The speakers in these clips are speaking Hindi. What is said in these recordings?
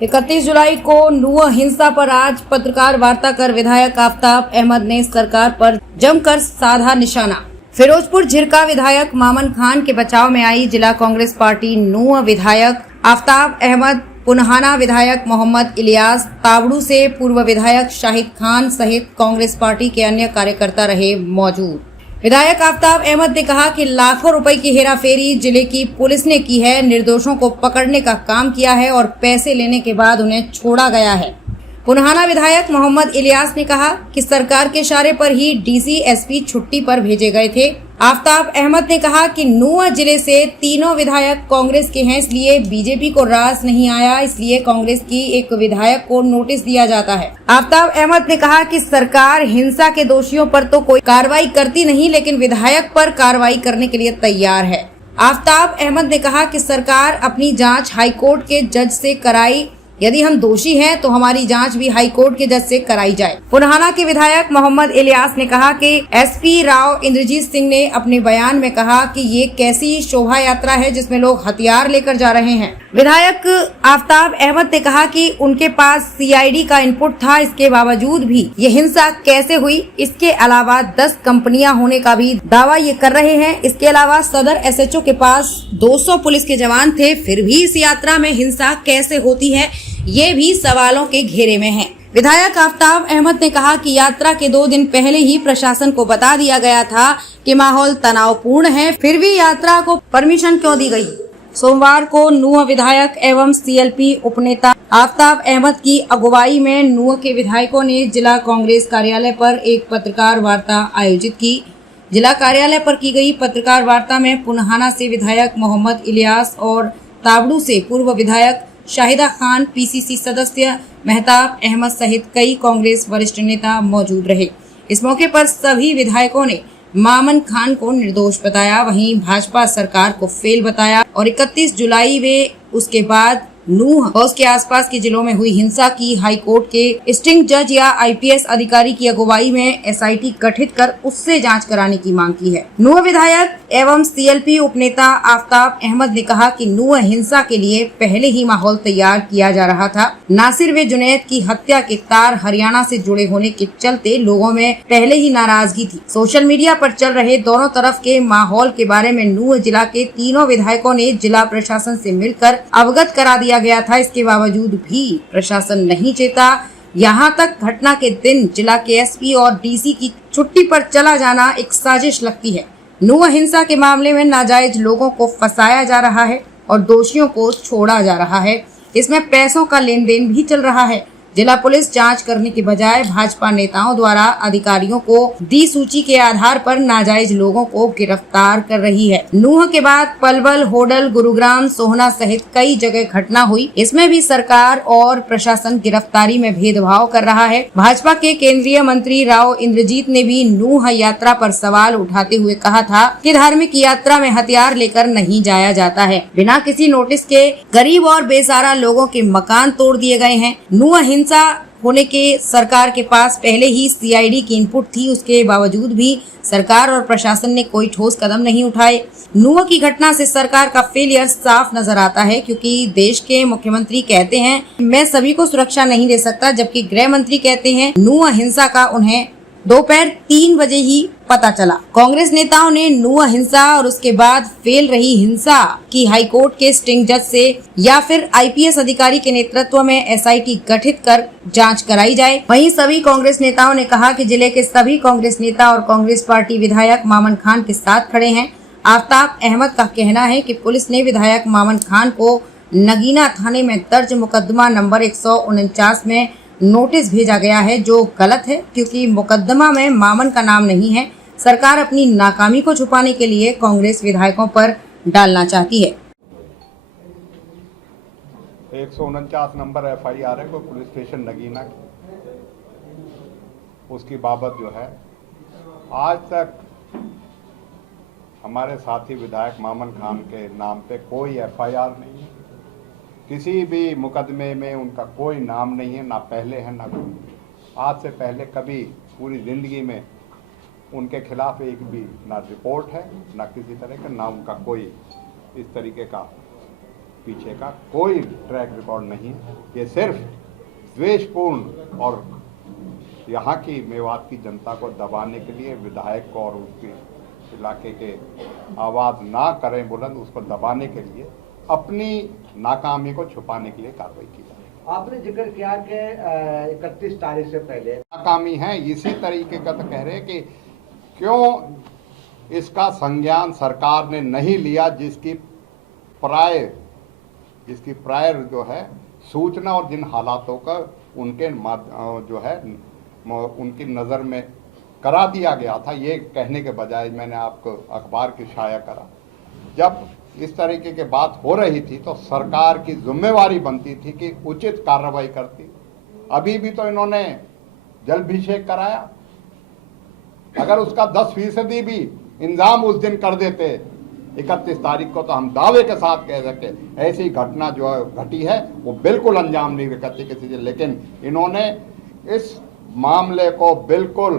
31 जुलाई को नूह हिंसा पर आज पत्रकार वार्ता कर विधायक आफ्ताब अहमद ने सरकार पर जमकर साधा निशाना। फिरोजपुर झिरका विधायक मामन खान के बचाव में आई जिला कांग्रेस पार्टी। नूह विधायक आफ्ताब अहमद, पुनहाना विधायक मोहम्मद इलियास, तावड़ू से पूर्व विधायक शाहिद खान सहित कांग्रेस पार्टी के अन्य कार्यकर्ता रहे मौजूद। विधायक आफ्ताब अहमद ने कहा कि लाखों रुपए की हेराफेरी जिले की पुलिस ने की है, निर्दोषों को पकड़ने का काम किया है और पैसे लेने के बाद उन्हें छोड़ा गया है। पुनहाना विधायक मोहम्मद इलियास ने कहा कि सरकार के इशारे पर ही डीसी एसपी छुट्टी पर भेजे गए थे। आफ्ताब अहमद ने कहा कि नूह जिले से तीनों विधायक कांग्रेस के हैं, इसलिए बीजेपी को रास नहीं आया, इसलिए कांग्रेस की एक विधायक को नोटिस दिया जाता है। आफ्ताब अहमद ने कहा कि सरकार हिंसा के दोषियों पर तो कोई कार्रवाई करती नहीं, लेकिन विधायक पर कार्रवाई करने के लिए तैयार है। आफ्ताब अहमद ने कहा कि सरकार अपनी जांच हाईकोर्ट के जज से कराई, यदि हम दोषी हैं तो हमारी जांच भी हाईकोर्ट के जज से कराई जाए। पुनहाना के विधायक मोहम्मद इलियास ने कहा कि एसपी राव इंद्रजीत सिंह ने अपने बयान में कहा कि ये कैसी शोभा यात्रा है जिसमें लोग हथियार लेकर जा रहे हैं। विधायक आफ्ताब अहमद ने कहा कि उनके पास सीआईडी का इनपुट था, इसके बावजूद भी ये हिंसा कैसे हुई। इसके अलावा 10 कंपनियां होने का भी दावा ये कर रहे हैं। इसके अलावा सदर एसएचओ के पास 200 पुलिस के जवान थे, फिर भी इस यात्रा में हिंसा कैसे होती है, ये भी सवालों के घेरे में है। विधायक आफ्ताब अहमद ने कहा कि यात्रा के 2 दिन पहले ही प्रशासन को बता दिया गया था कि माहौल तनावपूर्ण है, फिर भी यात्रा को परमिशन क्यों दी गई। सोमवार को नूह विधायक एवं सीएलपी उपनेता आफ्ताब अहमद की अगुवाई में नूह के विधायकों ने जिला कांग्रेस कार्यालय पर एक पत्रकार वार्ता आयोजित की। जिला कार्यालय पर की गई पत्रकार वार्ता में पुनहाना से विधायक मोहम्मद इलियास और तावड़ू से पूर्व विधायक शाहिदा खान, पीसीसी सदस्य मेहताब अहमद सहित कई कांग्रेस वरिष्ठ नेता मौजूद रहे। इस मौके पर सभी विधायकों ने मामन खान को निर्दोष बताया, वहीं भाजपा सरकार को फेल बताया और 31 जुलाई वे उसके बाद नूह और उसके आसपास के जिलों में हुई हिंसा की हाईकोर्ट के स्टिंग जज या आईपीएस अधिकारी की अगुवाई में एसआईटी गठित कर उससे जांच कराने की मांग की है। नूह विधायक एवं सीएलपी उपनेता आफ्ताब अहमद ने कहा कि नूह हिंसा के लिए पहले ही माहौल तैयार किया जा रहा था। नासिर व जुनैद की हत्या के तार हरियाणा से जुड़े होने के चलते लोगों में पहले ही नाराजगी थी। सोशल मीडिया पर चल रहे दोनों तरफ के माहौल के बारे में नूह जिला के तीनों विधायकों ने जिला प्रशासन से मिलकर अवगत करा दिया गया था। इसके बावजूद भी प्रशासन नहीं चेता। यहाँ तक घटना के दिन जिला के एसपी और डीसी की छुट्टी पर चला जाना एक साजिश लगती है। नूह हिंसा के मामले में नाजायज लोगों को फंसाया जा रहा है और दोषियों को छोड़ा जा रहा है। इसमें पैसों का लेन देन भी चल रहा है। जिला पुलिस जांच करने के बजाय भाजपा नेताओं द्वारा अधिकारियों को दी सूची के आधार पर नाजायज लोगों को गिरफ्तार कर रही है। नूह के बाद पलवल, होडल, गुरुग्राम, सोहना सहित कई जगह घटना हुई। इसमें भी सरकार और प्रशासन गिरफ्तारी में भेदभाव कर रहा है। भाजपा के केंद्रीय मंत्री राव इंद्रजीत ने भी नूह यात्रा पर सवाल उठाते हुए कहा था कि धार्मिक यात्रा में हथियार लेकर नहीं जाया जाता है। बिना किसी नोटिस के गरीब और बेसहारा लोगों के मकान तोड़ दिए गए हैं। नूह हिंसा होने के सरकार के पास पहले ही सीआईडी की इनपुट थी, उसके बावजूद भी सरकार और प्रशासन ने कोई ठोस कदम नहीं उठाए। नूह की घटना से सरकार का फेलियर साफ नजर आता है, क्योंकि देश के मुख्यमंत्री कहते हैं मैं सभी को सुरक्षा नहीं दे सकता, जबकि गृह मंत्री कहते हैं नूह हिंसा का उन्हें दोपहर 3 बजे ही पता चला। कांग्रेस नेताओं ने नूह हिंसा और उसके बाद फेल रही हिंसा की हाईकोर्ट के स्टिंग जज से या फिर आईपीएस अधिकारी के नेतृत्व में एसआईटी गठित कर जांच कराई जाए। वहीं सभी कांग्रेस नेताओं ने कहा कि जिले के सभी कांग्रेस नेता और कांग्रेस पार्टी विधायक मामन खान के साथ खड़े हैं। आफ्ताब अहमद का कहना है कि पुलिस ने विधायक मामन खान को नगीना थाने में दर्ज मुकदमा नंबर 149 में नोटिस भेजा गया है, जो गलत है, क्योंकि मुकदमा में मामन का नाम नहीं है। सरकार अपनी नाकामी को छुपाने के लिए कांग्रेस विधायकों पर डालना चाहती है। 149 नंबर एफआईआर है कोई पुलिस स्टेशन नगीना की, उसकी बाबत जो है आज तक हमारे साथी विधायक मामन खान के नाम पे कोई एफआईआर नहीं है। किसी भी मुकदमे में उनका कोई नाम नहीं है, ना पहले है ना आज से पहले कभी पूरी ज़िंदगी में उनके खिलाफ एक भी ना रिपोर्ट है, ना किसी तरह का, ना उनका कोई इस तरीके का पीछे का कोई ट्रैक रिकॉर्ड नहीं है। ये सिर्फ द्वेषपूर्ण और यहाँ की मेवात की जनता को दबाने के लिए, विधायक को और उसके इलाके के आवाज़ ना करें बुलंद, उसको दबाने के लिए, अपनी नाकामी को छुपाने के लिए कार्रवाई की जाए। आपने जिक्र किया कि 31 तारीख से पहले नाकामी है, इसी तरीके का तो कह रहे हैं कि क्यों इसका संज्ञान सरकार ने नहीं लिया, जिसकी प्रायर जो है सूचना और जिन हालातों का उनके जो है उनकी नज़र में करा दिया गया था। ये कहने के बजाय मैंने आपको अखबार की शाया करा। जब इस तरीके की बात हो रही थी तो सरकार की जिम्मेवारी बनती थी कि उचित कार्रवाई करती। अभी भी तो इन्होंने जलाभिषेक कराया। अगर उसका 10% भी इंतजाम उस दिन कर देते 31 तारीख को, तो हम दावे के साथ कह सकते ऐसी घटना जो घटी है वो बिल्कुल अंजाम नहीं करती किसी से। लेकिन इन्होंने इस मामले को बिल्कुल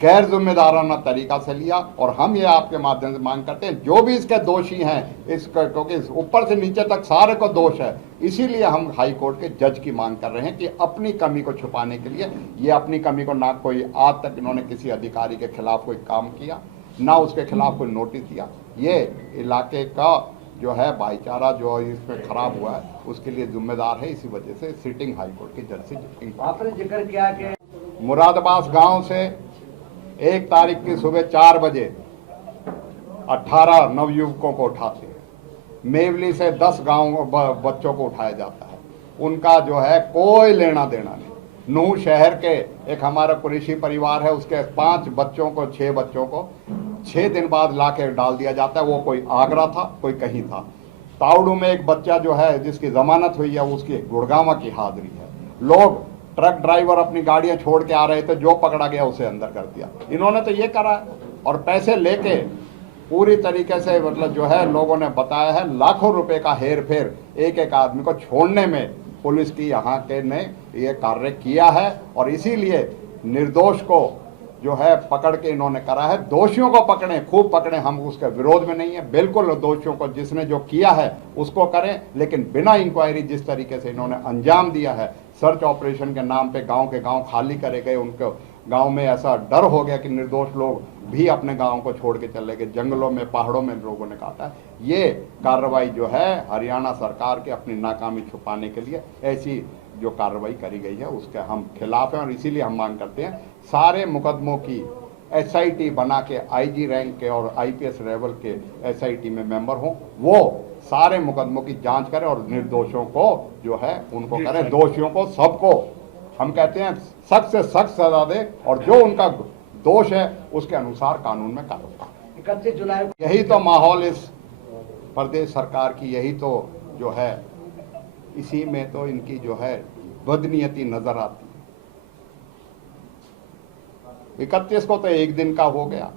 गैर जिम्मेदाराना तरीका से लिया और हम ये आपके माध्यम से मांग करते हैं जो भी इसके दोषी हैं, इसका क्योंकि ऊपर से नीचे तक सारे को दोष है, इसीलिए हम हाई कोर्ट के जज की मांग कर रहे हैं कि अपनी कमी को छुपाने के लिए, ये अपनी कमी को ना कोई आज तक इन्होंने किसी अधिकारी के खिलाफ कोई काम किया, ना उसके खिलाफ कोई नोटिस दिया। ये इलाके का जो है भाईचारा जो इसमें खराब हुआ है उसके लिए जिम्मेदार है। इसी वजह से सिटिंग हाई कोर्ट के जज से आपने जिक्र किया कि मुरादाबाद गांव से 1 तारीख की सुबह 4 बजे 18 नवयुवकों को उठाते हैं। मेवली से 10 गाँव बच्चों को उठाया जाता है। उनका जो है कोई लेना देना नहीं। नूह शहर के एक हमारा कुरैशी परिवार है, उसके 5 बच्चों को 6 बच्चों को 6 दिन बाद ला के डाल दिया जाता है। वो कोई आगरा था, कोई कहीं था। तावड़ू में एक बच्चा जो है जिसकी जमानत हुई है, उसकी गुड़गांव की हाजिरी है। लोग ट्रक ड्राइवर अपनी गाड़ियां छोड़ के आ रहे थे, जो पकड़ा गया उसे अंदर कर दिया। इन्होंने तो ये करा और पैसे लेके पूरी तरीके से मतलब जो है लोगों ने बताया है लाखों रुपए का हेर फेर एक एक आदमी को छोड़ने में पुलिस की यहाँ के ने ये कार्य किया है। और इसीलिए निर्दोष को जो है पकड़ के इन्होंने करा है। दोषियों को पकड़ें, खूब पकड़ें, हम उसके विरोध में नहीं है। बिल्कुल दोषियों को जिसने जो किया है उसको करें, लेकिन बिना इंक्वायरी जिस तरीके से इन्होंने अंजाम दिया है, सर्च ऑपरेशन के नाम पे गांव के गांव खाली करे गए। उनके गांव में ऐसा डर हो गया कि निर्दोष लोग भी अपने गांव को छोड़ के चले गए। जंगलों में, पहाड़ों में लोगों ने काटा। ये कार्रवाई जो है हरियाणा सरकार के अपनी नाकामी छुपाने के लिए ऐसी जो कार्रवाई करी गई है उसके हम खिलाफ हैं। और इसीलिए हम मांग करते हैं सारे मुकदमों की SIT बना के IG रैंक के और IPS लेवल के SIT में मेंबर हों, वो सारे मुकदमों की जांच करें और निर्दोषों को जो है उनको करें, दोषियों को सबको हम कहते हैं सख्त से सख्त सजा दे और जो उनका दोष है उसके अनुसार कानून में कार्रवाई। 31 जुलाई यही तो माहौल इस प्रदेश सरकार की, यही तो जो है इसी में तो इनकी जो है बदनीयती नजर आती है। 31 को तो एक दिन का हो गया,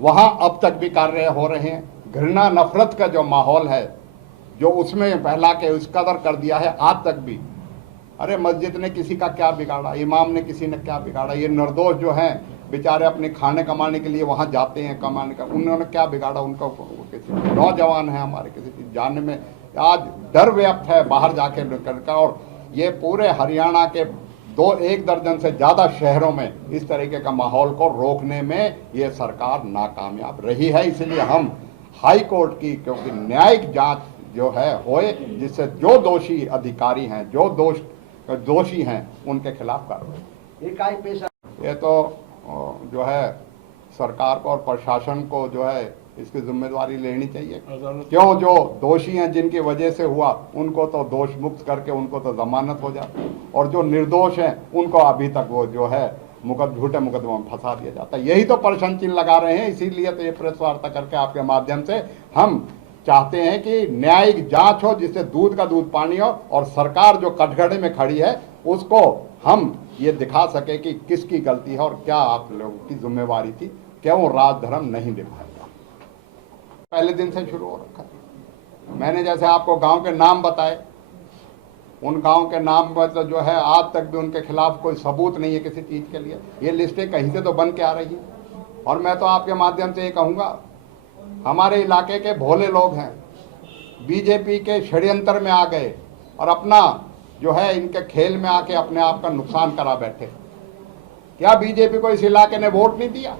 वहां अब तक भी कार्य हो रहे हैं। घृणा नफरत का जो माहौल है जो उसमें फैला के उस कदर कर दिया है आज तक भी। अरे मस्जिद ने किसी का क्या बिगाड़ा, इमाम ने किसी ने क्या बिगाड़ा? ये निर्दोष जो हैं बेचारे अपने खाने कमाने के लिए वहां जाते हैं कमाने का, उन्होंने क्या बिगाड़ा? उनका किसी नौजवान है हमारे किसी चीज जानने में आज डर व्याप्त है बाहर जाके करके। और ये पूरे हरियाणा के 1 दर्जन से ज़्यादा शहरों में इस तरीके का माहौल को रोकने में ये सरकार नाकामयाब रही है। इसलिए हम हाई कोर्ट की क्योंकि न्यायिक जांच जो है होए, जिससे जो दोषी अधिकारी हैं, जो दोषी हैं उनके खिलाफ कार्रवाई। ये तो जो है सरकार को और प्रशासन को जो है इसकी जिम्मेदारी लेनी चाहिए। क्यों जो दोषी हैं जिनकी वजह से हुआ उनको तो दोष मुक्त करके उनको तो जमानत हो जाती है, और जो निर्दोष हैं उनको अभी तक वो जो है झूठे मुकदमे में फंसा दिया जाता है। यही तो प्रश्न चिन्ह लगा रहे हैं। इसीलिए तो ये प्रेस वार्ता करके आपके माध्यम से हम चाहते हैं कि न्यायिक जांच हो, जिससे दूध का दूध पानी हो, और सरकार जो कटघरे में खड़ी है उसको हम ये दिखा सके कि किसकी गलती है और क्या आप लोगों की जिम्मेवारी थी, क्यों राजधर्म नहीं निभाएगा। पहले दिन से शुरू हो रखा है। मैंने जैसे आपको गांव के नाम बताए, उन गांव के नाम पर तो जो है आज तक भी उनके खिलाफ कोई सबूत नहीं है किसी चीज़ के लिए। ये लिस्टें कहीं से तो बन के आ रही हैं। और मैं तो आपके माध्यम से ये कहूँगा, हमारे इलाके के भोले लोग हैं बीजेपी के षड्यंत्र में आ गए और अपना जो है इनके खेल में आके अपने आप का नुकसान करा बैठे। क्या बीजेपी को इस इलाके ने वोट नहीं दिया?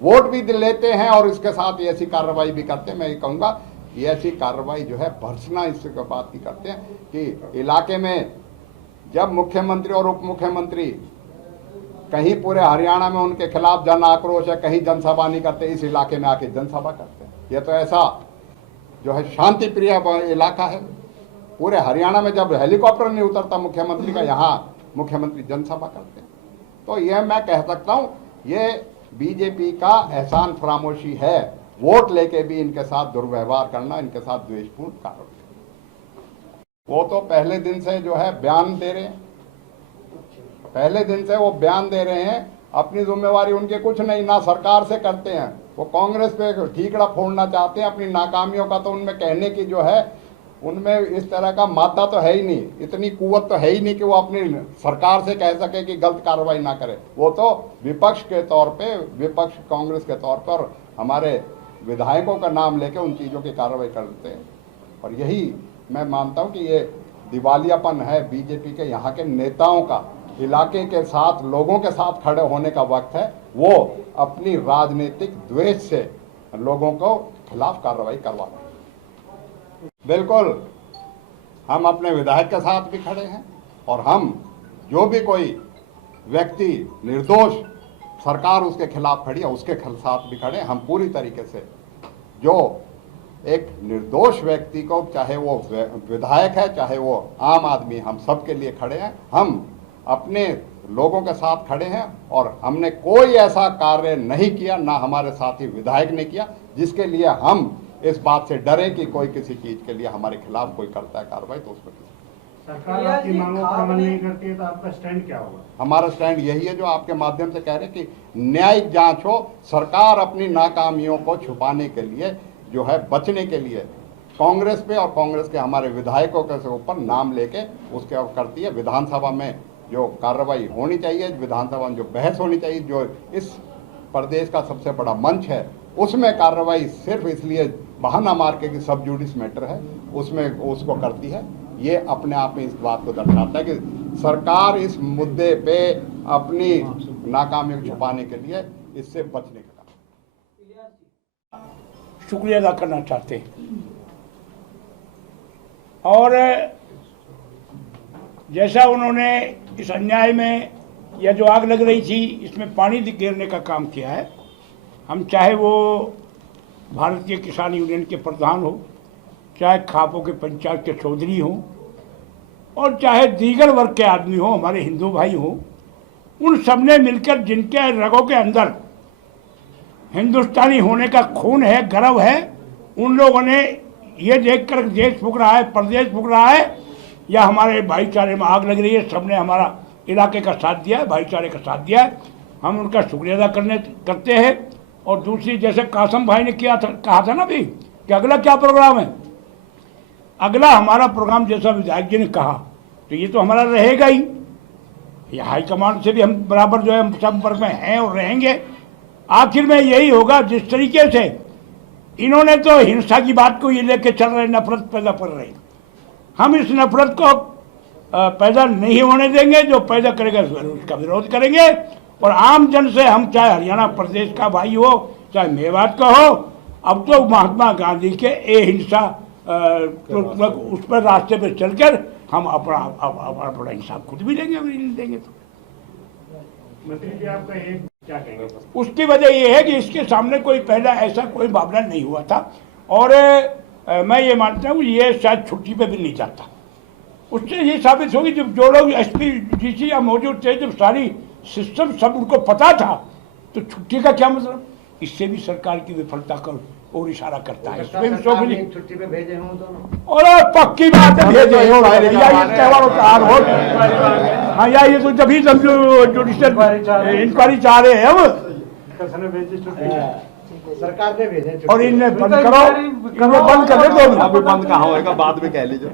वोट भी लेते हैं और इसके साथ ऐसी कार्रवाई भी करते हैं। मैं ये कहूंगा ये ऐसी कार्रवाई जो है भर्सना इस बात की करते हैं कि इलाके में जब मुख्यमंत्री और उप मुख्यमंत्री कहीं पूरे हरियाणा में उनके खिलाफ जन आक्रोश है, कहीं जनसभा नहीं करते, इस इलाके में आके जनसभा करते हैं। ये तो ऐसा जो है शांति प्रिय इलाका है। पूरे हरियाणा में जब हेलीकॉप्टर नहीं उतरता मुख्यमंत्री का, यहाँ मुख्यमंत्री जनसभा करते हैं। तो यह मैं कह सकता हूं ये बीजेपी का एहसान फरामोशी है, वोट लेके भी इनके साथ दुर्व्यवहार करना, इनके साथ द्वेषपूर्ण कार्रवाई। वो तो पहले दिन से जो है बयान दे रहे हैं, पहले दिन से वो बयान दे रहे हैं। अपनी जिम्मेवारी उनके कुछ नहीं, ना सरकार से करते हैं, वो कांग्रेस पे ठीकड़ा फोड़ना चाहते हैं अपनी नाकामियों का। तो उनमें कहने की जो है उनमें इस तरह का मादा तो है ही नहीं, इतनी कुव्वत तो है ही नहीं कि वो अपनी सरकार से कह सके कि गलत कार्रवाई ना करे। वो तो विपक्ष के तौर पे, विपक्ष कांग्रेस के तौर पर हमारे विधायकों का नाम लेके उन चीज़ों की कार्रवाई करते हैं। और यही मैं मानता हूँ कि ये दिवालियापन है बीजेपी के यहाँ के नेताओं का। इलाके के साथ, लोगों के साथ खड़े होने का वक्त है। वो अपनी राजनीतिक द्वेष से लोगों को खिलाफ कार्रवाई करवाना। बिल्कुल, हम अपने विधायक के साथ भी खड़े हैं और हम जो भी कोई व्यक्ति निर्दोष, सरकार उसके खिलाफ खड़ी है, उसके साथ भी खड़े हैं। हम पूरी तरीके से जो एक निर्दोष व्यक्ति को, चाहे वो विधायक है चाहे वो आम आदमी, हम सब के लिए खड़े हैं। हम अपने लोगों के साथ खड़े हैं और हमने कोई ऐसा कार्य नहीं किया, ना हमारे साथी विधायक ने किया, जिसके लिए हम इस बात से डरे कि कोई किसी चीज के लिए हमारे खिलाफ कोई करता है कार्रवाई तो उस पर। सरकार आपकी मांगों का अमल नहीं करती है तो आपका स्टैंड क्या होगा? हमारा स्टैंड यही है जो आपके माध्यम से कह रहे हैं कि न्यायिक जांच हो। सरकार अपनी नाकामियों को छुपाने के लिए जो है, बचने के लिए कांग्रेस पे और कांग्रेस के हमारे विधायकों के ऊपर नाम लेके उसके करती है। विधानसभा में जो कार्रवाई होनी चाहिए, विधानसभा में जो बहस होनी चाहिए, जो इस प्रदेश का सबसे बड़ा मंच है, उसमें कार्रवाई सिर्फ इसलिए बहाना मार के कि सब जुडिस मैटर है, उसमें उसको करती है। ये अपने आप में इस बात को दर्शाता है कि सरकार इस मुद्दे पे अपनी नाकामी को छुपाने के लिए इससे बचने का शुक्रिया अदा करना चाहते हैं। और जैसा उन्होंने इस अन्याय में, या जो आग लग रही थी इसमें पानी गिरने का काम किया है, हम चाहे वो भारतीय किसान यूनियन के प्रधान हो, चाहे खापों के पंचायत के चौधरी हों, और चाहे दीगर वर्ग के आदमी हो, हमारे हिंदू भाई हो, उन सब ने मिलकर, जिनके रगों के अंदर हिंदुस्तानी होने का खून है, गर्व है, उन लोगों ने ये देखकर देश फूक रहा है, प्रदेश फूक रहा है, या हमारे भाईचारे में आग लग रही है, सबने हमारा इलाके का साथ दिया है, भाईचारे का साथ दिया है। हम उनका शुक्रिया अदा करते हैं। और दूसरी, जैसे कासम भाई ने कहा था ना भी कि अगला क्या प्रोग्राम है, अगला हमारा प्रोग्राम जैसा विधायक जी ने कहा तो ये तो हमारा रहेगा ही। ये हाईकमांड से भी हम बराबर जो है संपर्क में हैं और रहेंगे। आखिर में यही होगा, जिस तरीके से इन्होंने तो हिंसा की बात को ये लेके चल रहे, नफरत पैदा कर रहे, हम इस नफरत को पैदा नहीं होने देंगे। जो पैदा करेगा उसका विरोध करेंगे। और आम जन से हम, चाहे हरियाणा प्रदेश का भाई हो, चाहे मेवात का हो, अब तो महात्मा गांधी के अहिंसा उस पर रास्ते पे चलकर हम अपना इंसाफ खुद भी लेंगे, अगर नहीं देंगे तो। मंत्री जी, आपका एक क्या कहेंगे? उसकी वजह यह है कि इसके सामने कोई पहला ऐसा कोई मामला नहीं हुआ था। और मैं ये मानता हूँ ये शायद छुट्टी पे भी नहीं जाता। उससे ये साबित होगी, जब जो लोग एसपी डीसी या मौजूद थे, जब सारी सिस्टम सब उनको पता था, तो छुट्टी का क्या मतलब? इससे भी सरकार की विफलता का और इशारा करता है। छुट्टी पे भेजे हों दोनों? और पक्की बात है, भेजे हो त्योहारों का हार हो। हाँ, या ये तो जब जुडिशियल इंक्वायरी चाह रहे हैं हम, सरकार ने भेजे और इन्हें बंद करो, इन्हें बंद कर दो। अभी बंद कहाँ होएगा, बाद में कह लीजिए।